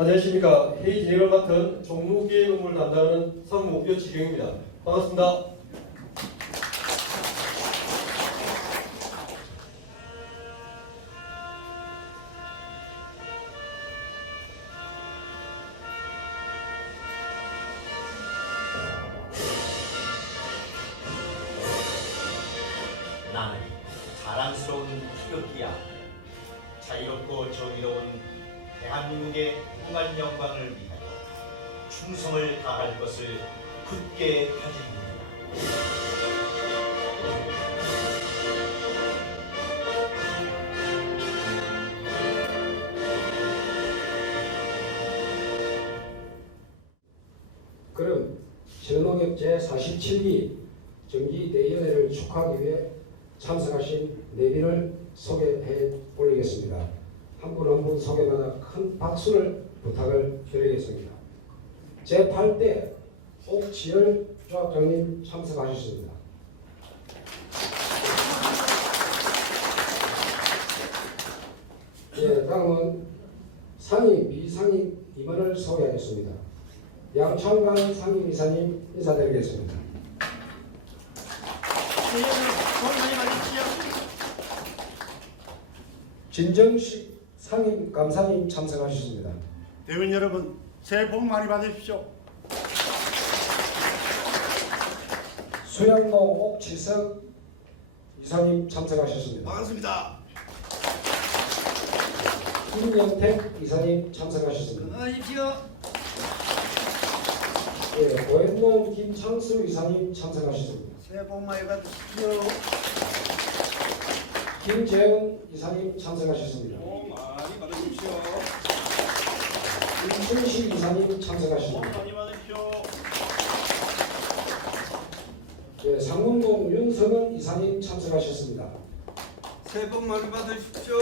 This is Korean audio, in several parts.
안녕하십니까. 회의 진행을 맡은 종무기획 업무를 담당하는 상무 여치경입니다. 반갑습니다. 나는 자랑스러운 희극기야. 자유롭고 정의로운 대한민국의 무궁한 영광을 위하여 충성을 다할 것을 굳게 다짐합니다. 그럼 신농협 제47기 정기대의원회를 축하하기 위해 참석하신 네빈을 소개해 올리겠습니다. 한 분 한 분 소개마다 큰 박수를 부탁을 드리겠습니다. 제8대 옥지열 조합장님 참석하셨습니다. 예, 다음은 상임, 비상임 임원을 소개하겠습니다. 양창관 상임 이사님 인사드리겠습니다. 진정식 상임 감사님 참석하셨습니다. 대원 여러분 새해 복 많이 받으십시오. 수양로 옥지석 이사님 참석하셨습니다. 반갑습니다. 김영택 이사님 참석하셨습니다. 건강하십시오. 예, 고현동 김창수 이사님 참석하셨습니다. 새해 복 많이 받으십시오. 김재은 이사님 참석하셨습니다. 받으십시오. 김춘식 이사님 참석하셨습니다. 많이 받으십시오. 예, 상문동 윤성은 이사님 참석하셨습니다. 새해 복 많이 받으십시오.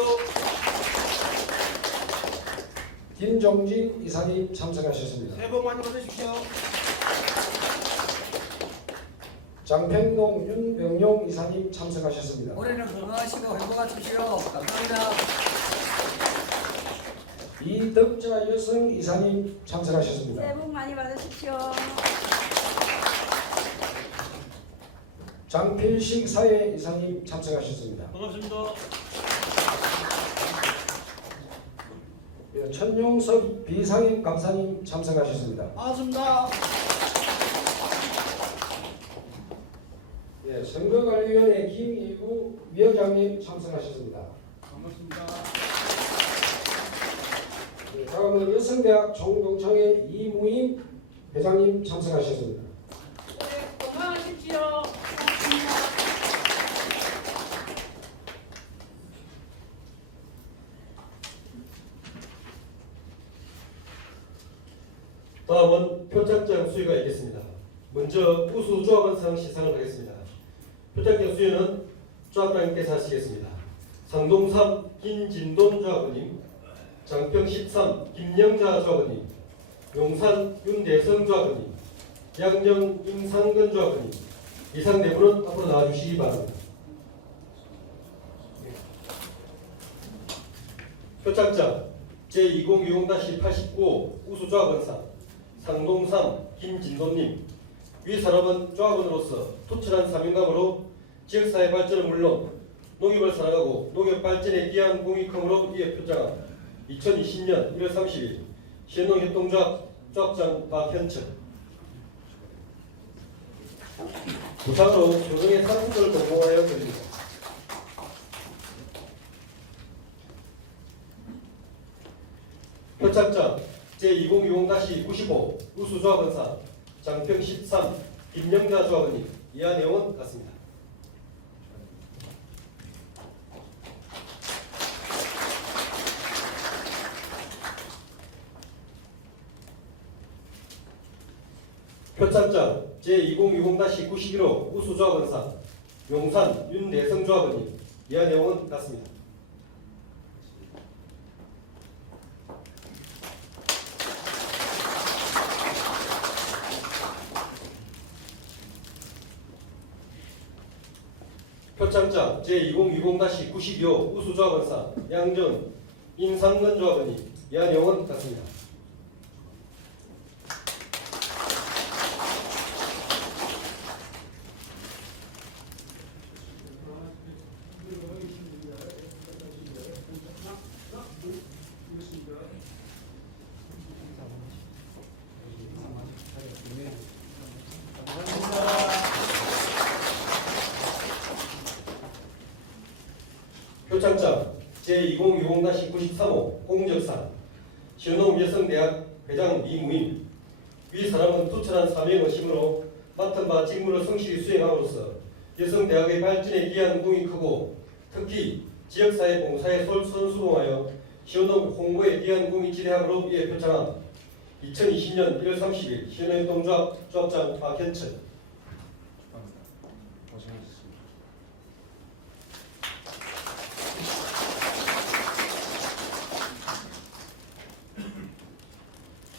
김종진 이사님 참석하셨습니다. 새해 복 많이 받으십시오. 장평동 윤병용 이사님 참석하셨습니다. 올해는 건강하시고 행복하십시오. 감사합니다. 이덕자 여성 이사님 참석하셨습니다. 새해 복 많이 받으십시오. 장필식 사회 이사님 참석하셨습니다. 반갑습니다. 예, 천용섭 비상임 감사님 참석하셨습니다. 반갑습니다. 예, 선거관리위원회 김이구 위원장님 참석하셨습니다. 반갑습니다. 예, 다음은 여성대학 총동창회 이무임 회장님 참석하셨습니다. 건강하십시오. 다음은 표창장 수여가 있겠습니다. 먼저 우수 조합원상 시상을 하겠습니다. 표창장 수여는 조합장님께서 하시겠습니다. 상동 3 김진돈 조합원님, 장평 13 김영자 조합원님, 용산 윤대성 조합원님, 양정 임상근 조합원님, 이상 네 분은 앞으로 나와주시기 바랍니다. 표창장 제2020-89 우수조합원상 상동삼 김진도님. 위 사람은 조합원으로서 투철한 사명감으로 지역사회 발전은 물론 농협을 사랑하고 농협 발전에 기여한 공익함으로 이에 표창한 2020년 1월 30일 신농협동조합 조합장 박현철 부상으로 조정의 상품을 공모하여 드립니다. 표창장 제2020-95 우수조합원상 장평 13 김영자 조합원님 이하 내용은 같습니다. 표창장 제2020-91호 우수조합원상 용산 윤대성 조합원님 이하 내용은 같습니다. 표창장 제2020-92호 우수조합원상 양전 임상근 조합원님 이하 내용은 같습니다. 표창장 제2060-93호 공적상 신흥 여성대학 회장 이무임 위 사람은 투철한 사명 의심으로 맡은 바 직무를 성실히 수행함으로써 여성대학의 발전에 기한 공이 크고 특히 지역사회 봉사에 솔선수동하여 시원동 홍보에 기한 공이 지대함으로 이에 표창한 2020년 1월 30일 시원동조합 조합장 박현철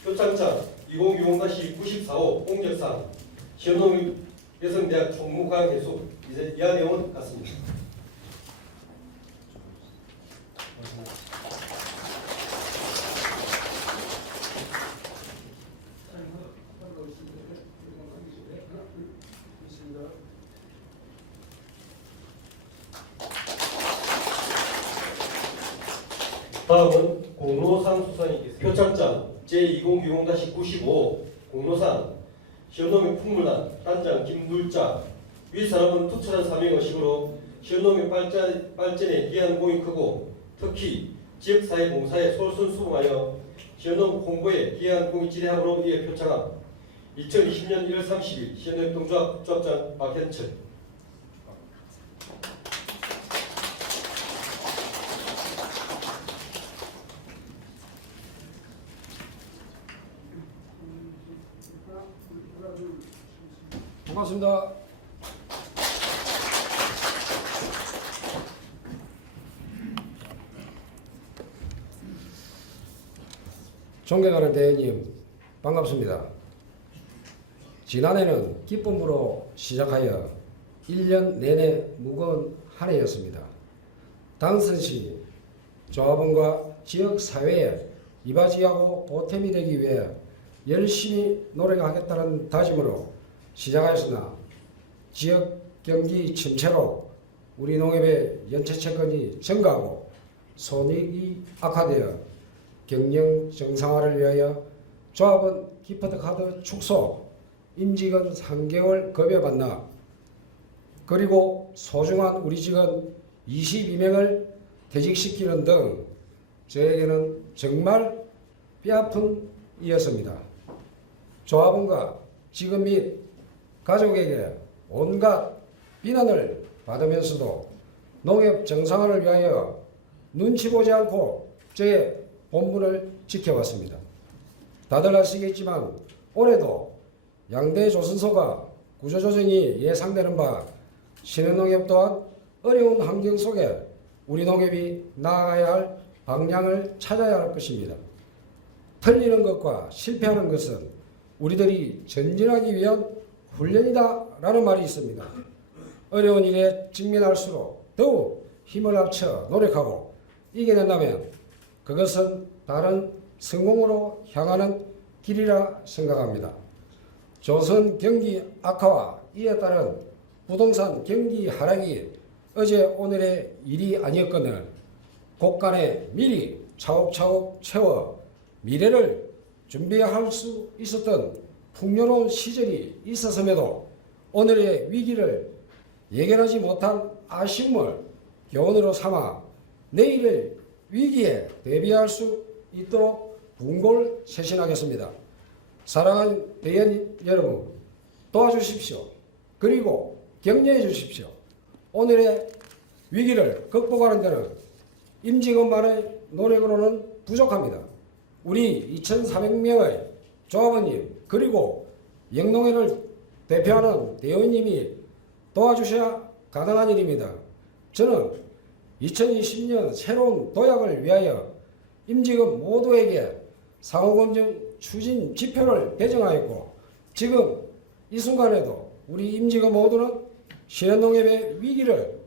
표창장 2060-94호 공적상 시원동 여성대학 총무관 개수 이제 이하 내용은 같습니다. 다음은 공로상 수상이 있겠습니다. 표창장 제2060-95 공로상 시원동의 풍물단 단장 김물자 위 사람은 투철한 사명의식으로 시원동의 발전, 발전에 기한 공이 크고 특히 지역사회 봉사에 솔선수범하여 시원동 홍보에 기한 공이 지대함으로 이에 표창함. 2020년 1월 30일 시원동 동조합 조합장 박현철 반갑습니다. 존경하는 대회님 반갑습니다. 지난해는 기쁨으로 시작하여 1년 내내 무거운 한 해였습니다. 당선 시 조합원과 지역 사회에 이바지하고 보탬이 되기 위해 열심히 노력하겠다는 다짐으로 시작하였으나 지역 경기 침체로 우리 농협의 연체 채권이 증가하고 손익이 악화되어 경영 정상화를 위하여 조합은 기프트 카드 축소, 임직원 3개월 급여 반납, 그리고 소중한 우리 직원 22명을 퇴직시키는 등 저에게는 정말 뼈아픈 이었습니다. 조합원과 직원 및 가족에게 온갖 비난을 받으면서도 농협 정상화를 위하여 눈치 보지 않고 저의 본분을 지켜왔습니다. 다들 아시겠지만 올해도 양대 조선소가 구조조정이 예상되는 바 신흥농협 또한 어려운 환경 속에 우리 농협이 나아가야 할 방향을 찾아야 할 것입니다. 틀리는 것과 실패하는 것은 우리들이 전진하기 위한 훈련이다 라는 말이 있습니다. 어려운 일에 직면할수록 더욱 힘을 합쳐 노력하고 이겨낸다면 그것은 다른 성공으로 향하는 길이라 생각합니다. 조선 경기 악화와 이에 따른 부동산 경기 하락이 어제 오늘의 일이 아니었거늘 곳간에 미리 차곡차곡 채워 미래를 준비할 수 있었던 풍요로운 시절이 있었음에도 오늘의 위기를 예견하지 못한 아쉬움을 교훈으로 삼아 내일의 위기에 대비할 수 있도록 분골 쇄신하겠습니다. 사랑하는 대연 여러분 도와주십시오. 그리고 격려해 주십시오. 오늘의 위기를 극복하는 데는 임직원만의 노력으로는 부족합니다. 우리 2,400명의 조합원님 그리고 영농회를 대표하는 대원님이 도와주셔야 가능한 일입니다. 저는 2020년 새로운 도약을 위하여 임직원 모두에게 상호검증 추진 지표를 배정하였고 지금 이 순간에도 우리 임직원 모두는 신현농협의 위기를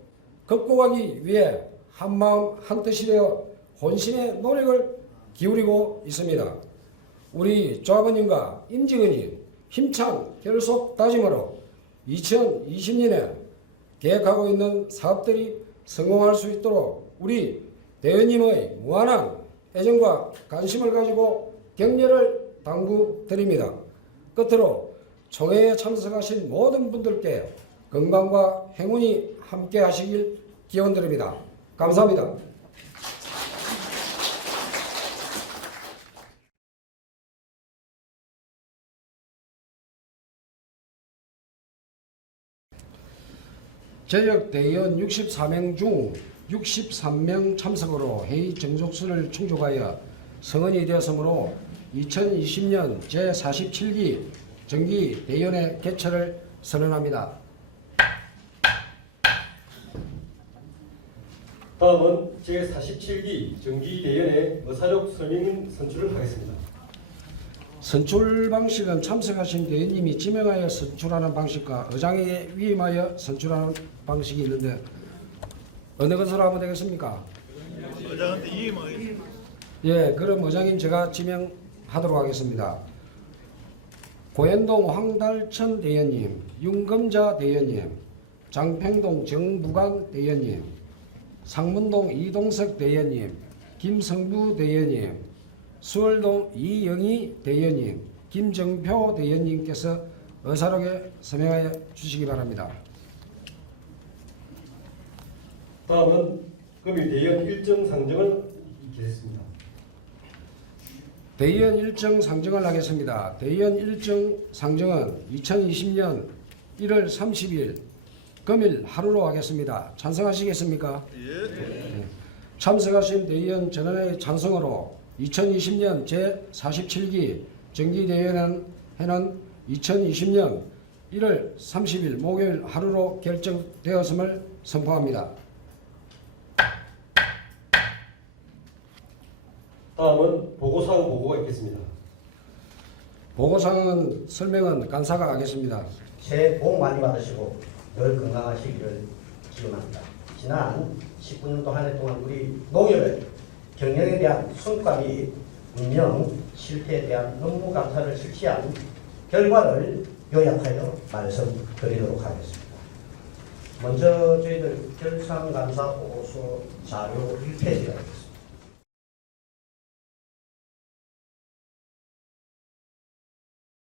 극복하기 위해 한마음 한뜻이 되어 혼신의 노력을 기울이고 있습니다. 우리 조합원님과 임직원이 힘찬 결속 다짐으로 2020년에 계획하고 있는 사업들이 성공할 수 있도록 우리 대원님의 무한한 애정과 관심을 가지고 격려를 당부드립니다. 끝으로 총회에 참석하신 모든 분들께 건강과 행운이 함께 하시길 기원드립니다. 감사합니다. 제역 대의원 64명 중 63명 참석으로 회의 정족수를 충족하여 성원이 되었으므로 2020년 제47기 정기 대의원의 개최를 선언합니다. 다음은 제47기 정기대연의 의사력 설명 선출을 하겠습니다. 선출 방식은 참석하신 대의원님이 지명하여 선출하는 방식과 의장에 위임하여 선출하는 방식이 있는데 어느 것으로 하면 되겠습니까? 의장한테 이임하겠습니다. 예, 그럼 의장님 제가 지명하도록 하겠습니다. 고현동 황달천 대의원님, 윤금자 대의원님, 장평동 정부관 대의원님, 상문동 이동석 대의원님, 김성부 대의원님, 수월동 이영희 대의원님, 김정표 대의원님께서 의사록에 서명하여 주시기 바랍니다. 다음은 금일 대연 일정 상정을 기했습니다. 대의원 일정 상정을 하겠습니다. 대의원 일정 상정은 2020년 1월 30일 금일 하루로 하겠습니다. 찬성하시겠습니까? 예. 참석하신 대의원 전원의 찬성으로 2020년 제47기 정기대의원은 해는 2020년 1월 30일 목요일 하루로 결정되었음을 선포합니다. 다음은 보고사항 보고가 있겠습니다. 보고사항은 설명은 간사가 하겠습니다. 새해 복 많이 받으시고 늘 건강하시기를 기원합니다. 지난 19년도 한해 동안 우리 농협의 경영에 대한 성과 및 운영 실태에 대한 업무 감사를 실시한 결과를 요약하여 말씀드리도록 하겠습니다. 먼저 저희들 결산감사 보고서 자료 1페이지가 있습니다.